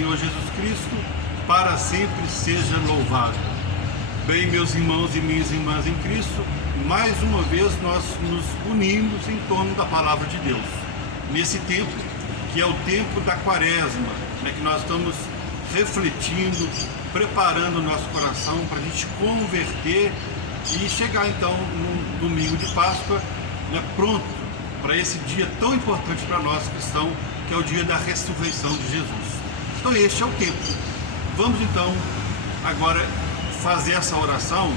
Senhor Jesus Cristo, para sempre seja louvado. Bem, meus irmãos e minhas irmãs em Cristo, mais uma vez nós nos unimos em torno da Palavra de Deus. Nesse tempo, que é o tempo da Quaresma, que nós estamos refletindo, preparando o nosso coração para a gente converter e chegar então no domingo de Páscoa, pronto para esse dia tão importante para nós cristãos, que é o dia da ressurreição de Jesus. Então este é o tempo. Vamos então agora fazer essa oração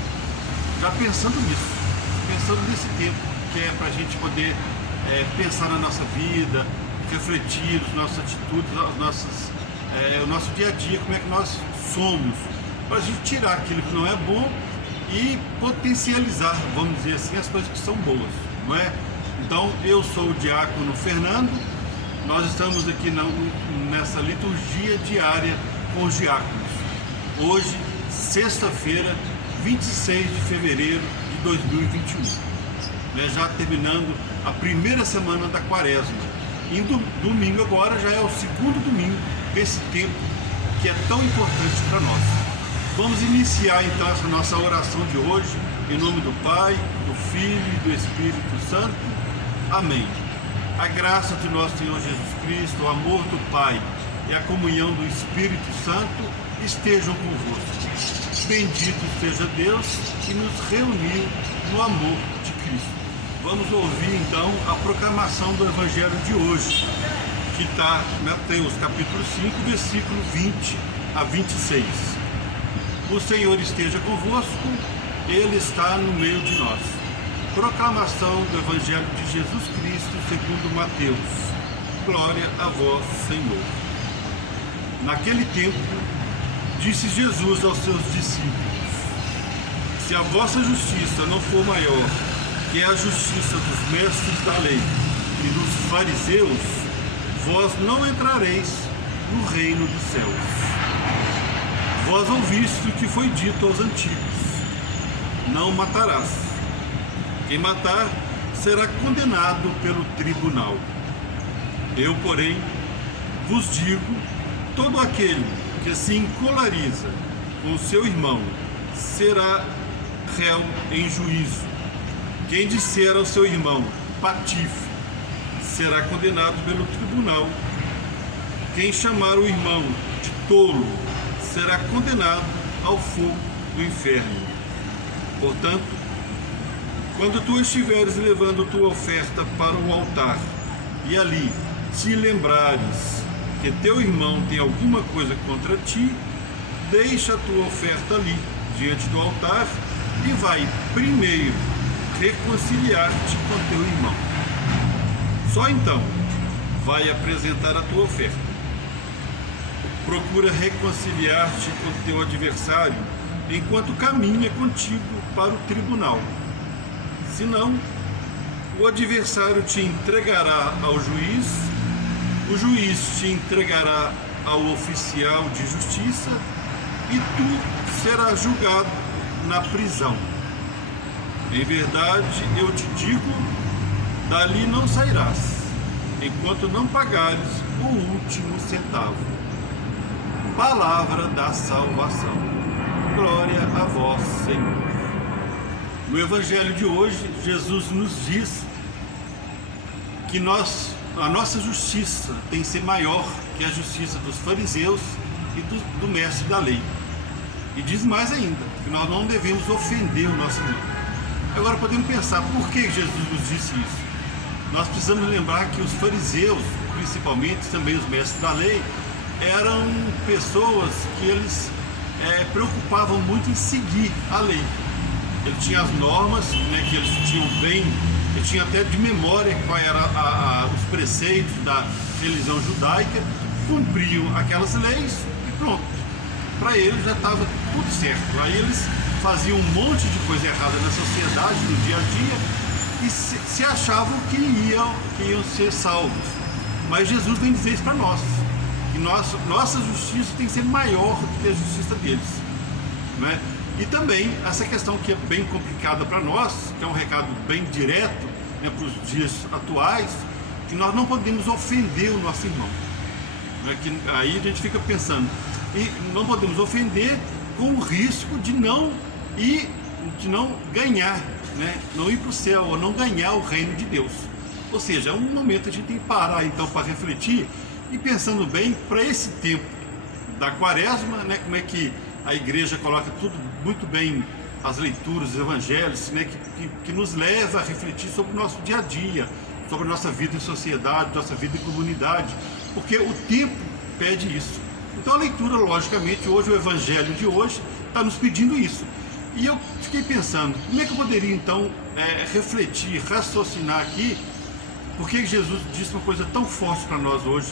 já pensando nisso, pensando nesse tempo que é para a gente poder pensar na nossa vida, refletir as nossas atitudes, o nosso dia a dia, como é que nós somos, para a gente tirar aquilo que não é bom e potencializar, vamos dizer assim, as coisas que são boas, não é? Então, eu sou o diácono Fernando, nós estamos aqui nessa liturgia diária com os diáconos. Hoje, sexta-feira, 26 de fevereiro de 2021, já terminando a primeira semana da Quaresma. E domingo agora já é o segundo domingo desse tempo que é tão importante para nós. Vamos iniciar então essa nossa oração de hoje, em nome do Pai, do Filho e do Espírito Santo. Amém. A graça de nosso Senhor Jesus Cristo, o amor do Pai e a comunhão do Espírito Santo estejam convosco. Bendito seja Deus que nos reuniu no amor de Cristo. Vamos ouvir então a proclamação do Evangelho de hoje, que está em Mateus capítulo 5, versículo 20 a 26. O Senhor esteja convosco, Ele está no meio de nós. Proclamação do Evangelho de Jesus Cristo segundo Mateus. Glória a vós, Senhor. Naquele tempo, disse Jesus aos seus discípulos: se a vossa justiça não for maior que é a justiça dos mestres da lei e dos fariseus, vós não entrareis no reino dos céus. Vós ouvistes o que foi dito aos antigos: não matarás. Quem matar será condenado pelo tribunal. Eu, porém, vos digo: todo aquele que se encolariza com seu irmão será réu em juízo. Quem disser ao seu irmão patife será condenado pelo tribunal. Quem chamar o irmão de tolo será condenado ao fogo do inferno. Portanto, quando tu estiveres levando tua oferta para o altar e ali te lembrares que teu irmão tem alguma coisa contra ti, deixa a tua oferta ali diante do altar e vai primeiro reconciliar-te com teu irmão. Só então vai apresentar a tua oferta. Procura reconciliar-te com teu adversário enquanto caminha contigo para o tribunal. Senão, o adversário te entregará ao juiz, o juiz te entregará ao oficial de justiça e tu serás julgado na prisão. Em verdade, eu te digo, dali não sairás, enquanto não pagares o último centavo. Palavra da salvação. Glória a vós, Senhor. No Evangelho de hoje, Jesus nos diz que a nossa justiça tem que ser maior que a justiça dos fariseus e do mestre da lei. E diz mais ainda, que nós não devemos ofender o nosso irmão. Agora podemos pensar, por que Jesus nos disse isso? Nós precisamos lembrar que os fariseus, principalmente também os mestres da lei, eram pessoas que eles preocupavam muito em seguir a lei. Ele tinha as normas, que eles tinham bem, ele tinha até de memória quais eram os preceitos da religião judaica, cumpriam aquelas leis e pronto. Para eles já estava tudo certo. Aí eles faziam um monte de coisa errada na sociedade, no dia a dia, e se achavam que iam ser salvos. Mas Jesus vem dizer isso para nós, que nossa justiça tem que ser maior do que a justiça deles, não é? E também essa questão que é bem complicada para nós, que é um recado bem direto, para os dias atuais, que nós não podemos ofender o nosso irmão. né? Que aí a gente fica pensando, e não podemos ofender com o risco de não ganhar, né? Não ir para o céu, ou não ganhar o reino de Deus. Ou seja, é um momento que a gente tem que parar então para refletir e pensando bem para esse tempo da quaresma, né? Como é que a igreja coloca tudo muito bem, as leituras, os evangelhos, né? Que nos leva a refletir sobre o nosso dia a dia, sobre a nossa vida em sociedade, nossa vida em comunidade, porque o tempo pede isso. Então a leitura, logicamente, hoje, o evangelho de hoje está nos pedindo isso. E eu fiquei pensando, como é que eu poderia então refletir, raciocinar aqui, porque Jesus disse uma coisa tão forte para nós hoje,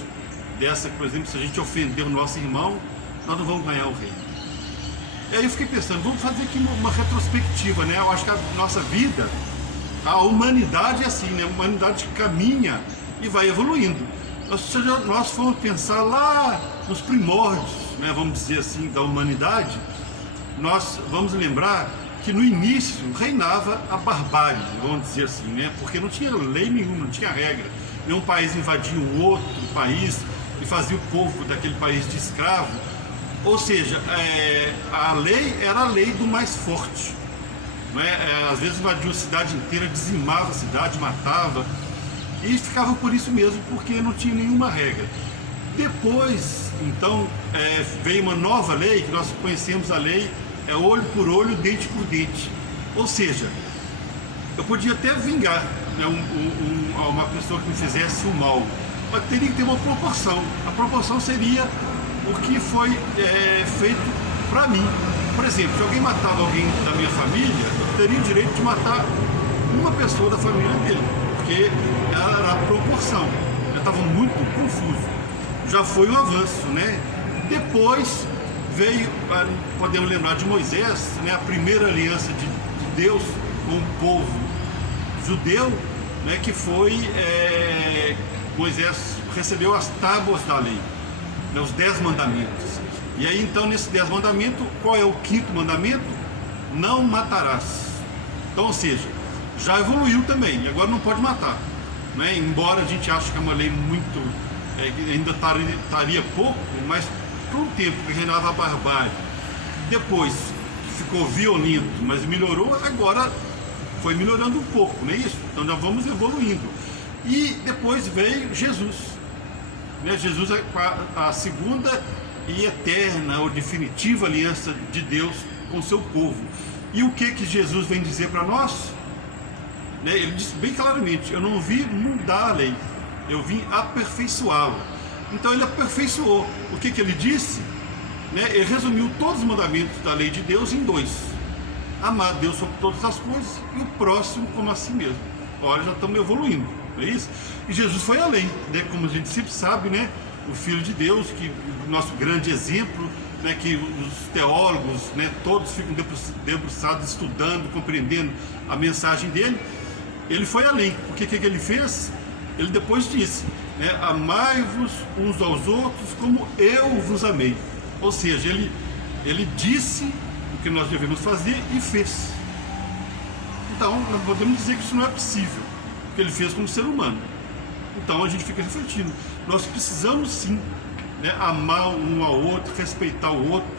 dessa, por exemplo, se a gente ofender o nosso irmão, nós não vamos ganhar o reino. E aí eu fiquei pensando, vamos fazer aqui uma retrospectiva, né? Eu acho que a nossa vida, a humanidade é assim, né? A humanidade caminha e vai evoluindo. Se nós formos pensar lá nos primórdios, né, vamos dizer assim, da humanidade, nós vamos lembrar que no início reinava a barbárie, vamos dizer assim, né? Porque não tinha lei nenhuma, não tinha regra. Nenhum país invadia um outro país e fazia o povo daquele país de escravo. Ou seja, a lei era a lei do mais forte, né? Às vezes invadia a cidade inteira, dizimava a cidade, matava, e ficava por isso mesmo, porque não tinha nenhuma regra. Depois, então, veio uma nova lei, que nós conhecemos a lei, olho por olho, dente por dente. Ou seja, eu podia até vingar, né, uma pessoa que me fizesse o mal, mas teria que ter uma proporção. A proporção seria o que foi feito para mim. Por exemplo, se alguém matava alguém da minha família, eu teria o direito de matar uma pessoa da família dele, porque era a proporção. Eu estava muito confuso. Já foi um avanço, né? Depois veio, podemos lembrar de Moisés, né? A primeira aliança de Deus com o povo judeu, né? Que foi, Moisés recebeu as tábuas da lei, né? Os 10 mandamentos. E aí então, nesses 10 mandamentos, qual é o 5º mandamento? Não matarás. Então, ou seja, já evoluiu também, e agora não pode matar, né? Embora a gente ache que é uma lei muito, que ainda estaria pouco, mas por um tempo que reinava a barbárie, depois ficou violento, mas melhorou, agora foi melhorando um pouco, não é isso? Então já vamos evoluindo. E depois veio Jesus, né? Jesus é a segunda e eterna ou definitiva aliança de Deus com o seu povo. E o que Jesus vem dizer para nós? Né? Ele disse bem claramente, eu não vim mudar a lei, eu vim aperfeiçoá-la. Então ele aperfeiçoou. O que ele disse? Né? Ele resumiu todos os mandamentos da lei de Deus em 2. Amar Deus sobre todas as coisas e o próximo como a si mesmo. Olha, já estamos evoluindo, não é isso? E Jesus foi além, né? Como a gente sempre sabe, né? O Filho de Deus, que o nosso grande exemplo, né? Que os teólogos, né? Todos ficam debruçados, estudando, compreendendo a mensagem dele. Ele foi além, porque o que ele fez? Ele depois disse, né? Amai-vos uns aos outros como eu vos amei. Ou seja, ele disse o que nós devemos fazer e fez. Então, nós podemos dizer que isso não é possível, porque ele fez como ser humano. Então a gente fica refletindo, nós precisamos sim, né, amar um ao outro, respeitar o outro,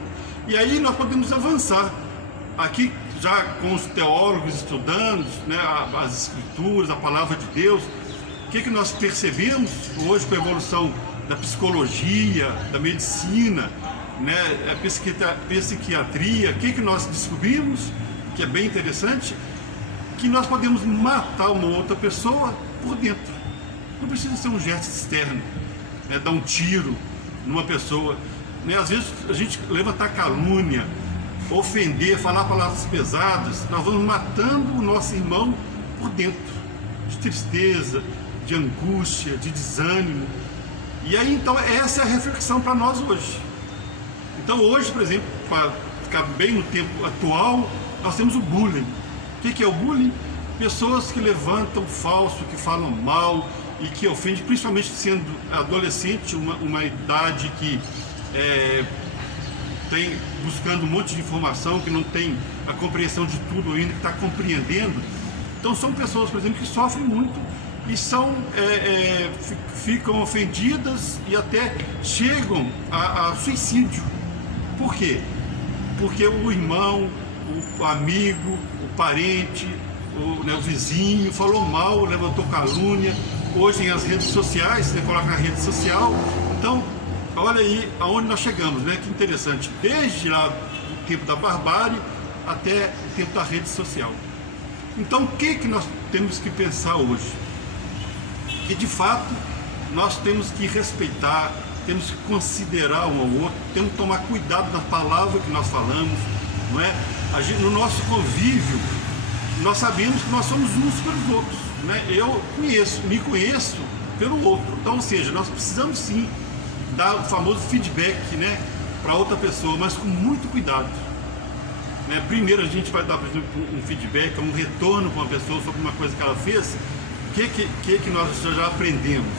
e aí nós podemos avançar. Aqui já com os teólogos estudando, né, as escrituras, a palavra de Deus, o que nós percebemos hoje com a evolução da psicologia, da medicina, né, a psiquiatria, o que nós descobrimos, que é bem interessante, que nós podemos matar uma outra pessoa por dentro. Não precisa ser um gesto externo, né, dar um tiro numa pessoa, né? Às vezes a gente levantar calúnia, ofender, falar palavras pesadas, nós vamos matando o nosso irmão por dentro, de tristeza, de angústia, de desânimo. E aí então essa é a reflexão para nós hoje. Então hoje, por exemplo, para ficar bem no tempo atual, nós temos o bullying. O que é o bullying? Pessoas que levantam falso, que falam mal e que ofendem, principalmente sendo adolescente, uma idade que tem buscando um monte de informação, que não tem a compreensão de tudo ainda, que está compreendendo. Então são pessoas, por exemplo, que sofrem muito e ficam ofendidas e até chegam a suicídio. Por quê? Porque o irmão, o amigo, o parente, o vizinho falou mal, levantou calúnia. Hoje tem as redes sociais, você coloca na rede social. Então, olha aí aonde nós chegamos, né? Que interessante. Desde lá do tempo da barbárie até o tempo da rede social. Então, o que nós temos que pensar hoje? Que de fato nós temos que respeitar, temos que considerar um ao outro, temos que tomar cuidado na palavra que nós falamos, não é? No nosso convívio, nós sabemos que nós somos uns pelos outros, né? Eu me conheço pelo outro. Então, ou seja, nós precisamos sim dar o famoso feedback, né, para outra pessoa, mas com muito cuidado. Né? Primeiro a gente vai dar, por exemplo, um feedback, um retorno para uma pessoa sobre uma coisa que ela fez. O que nós já aprendemos?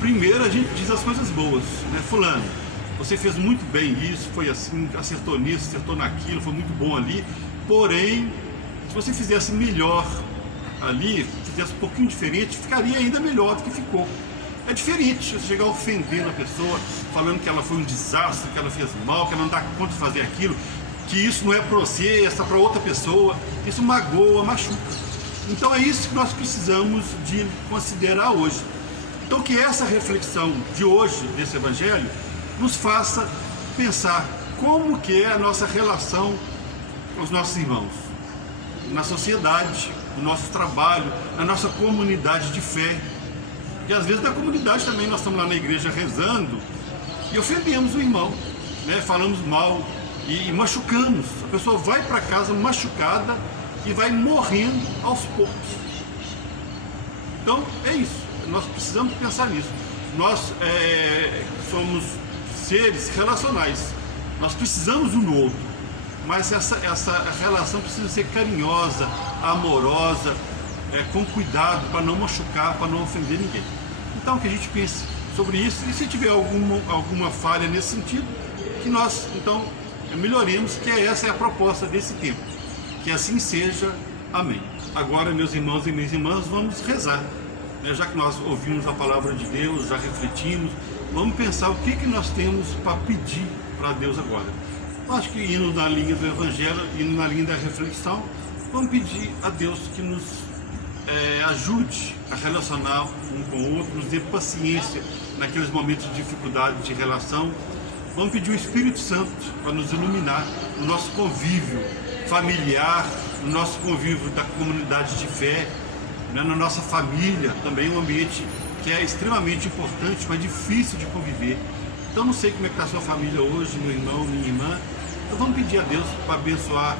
Primeiro a gente diz as coisas boas, né? Fulano, você fez muito bem isso, foi assim, acertou nisso, acertou naquilo, foi muito bom ali. Porém, se você fizesse melhor ali, fizesse um pouquinho diferente, ficaria ainda melhor do que ficou. É diferente você chegar ofendendo a pessoa, falando que ela foi um desastre, que ela fez mal, que ela não dá conta de fazer aquilo, que isso não é para você, é para outra pessoa. Isso magoa, machuca. Então é isso que nós precisamos de considerar hoje. Então que essa reflexão de hoje, desse Evangelho, nos faça pensar como que é a nossa relação com os nossos irmãos, na sociedade, no nosso trabalho, na nossa comunidade de fé. E às vezes na comunidade também nós estamos lá na igreja rezando e ofendemos o irmão, né? Falamos mal e machucamos. A pessoa vai para casa machucada e vai morrendo aos poucos. Então é isso, nós precisamos pensar nisso. Nós somos seres relacionais, nós precisamos um do outro, mas essa relação precisa ser carinhosa, amorosa, com cuidado, para não machucar, para não ofender ninguém. Então que a gente pense sobre isso, e se tiver alguma falha nesse sentido, que nós então melhoremos, que essa é a proposta desse tempo. Que assim seja. Amém. Agora, meus irmãos e minhas irmãs, vamos rezar. Já que nós ouvimos a palavra de Deus, já refletimos, vamos pensar o que nós temos para pedir para Deus agora. Eu acho que indo na linha do Evangelho, indo na linha da reflexão, vamos pedir a Deus que nos ajude a relacionar um com o outro, nos dê paciência naqueles momentos de dificuldade de relação. Vamos pedir o Espírito Santo para nos iluminar no nosso convívio familiar, no nosso convívio da comunidade de fé, né, na nossa família, também um ambiente que é extremamente importante, mas difícil de conviver. Então não sei como é que está a sua família hoje, meu irmão, minha irmã. Então vamos pedir a Deus para abençoar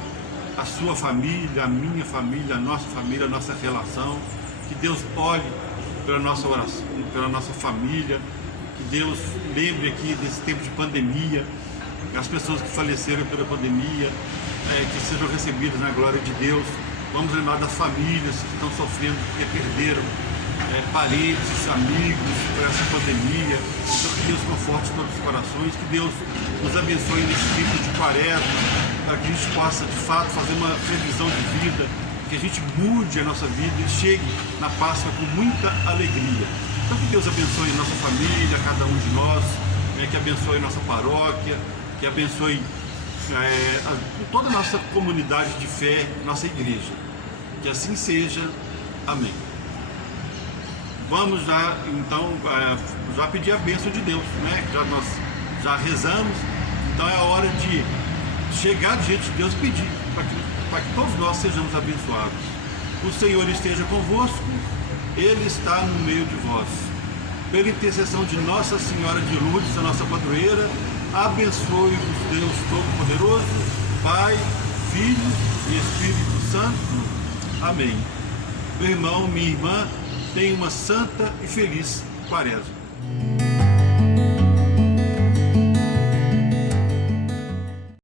a sua família, a minha família, a nossa relação. Que Deus olhe pela nossa oração, pela nossa família. Que Deus lembre aqui desse tempo de pandemia, as pessoas que faleceram pela pandemia, que sejam recebidas na glória de Deus. Vamos lembrar das famílias que estão sofrendo porque perderam parentes, amigos por essa pandemia. Então que Deus conforte todos os corações, que Deus nos abençoe nesse tempo de quaresma, para que a gente possa de fato fazer uma revisão de vida, que a gente mude a nossa vida e chegue na Páscoa com muita alegria. Então que Deus abençoe a nossa família, cada um de nós, que abençoe a nossa paróquia, que abençoe toda a nossa comunidade de fé, nossa igreja. Que assim seja. Amém. Vamos já, então, já pedir a bênção de Deus, né? Nós já rezamos, então é a hora de chegar diante de Deus e pedir para que todos nós sejamos abençoados. O Senhor esteja convosco, Ele está no meio de vós. Pela intercessão de Nossa Senhora de Lourdes, a nossa padroeira, abençoe-vos Deus Todo-Poderoso, Pai, Filho e Espírito Santo. Amém. Meu irmão, minha irmã, tenha uma santa e feliz quaresma.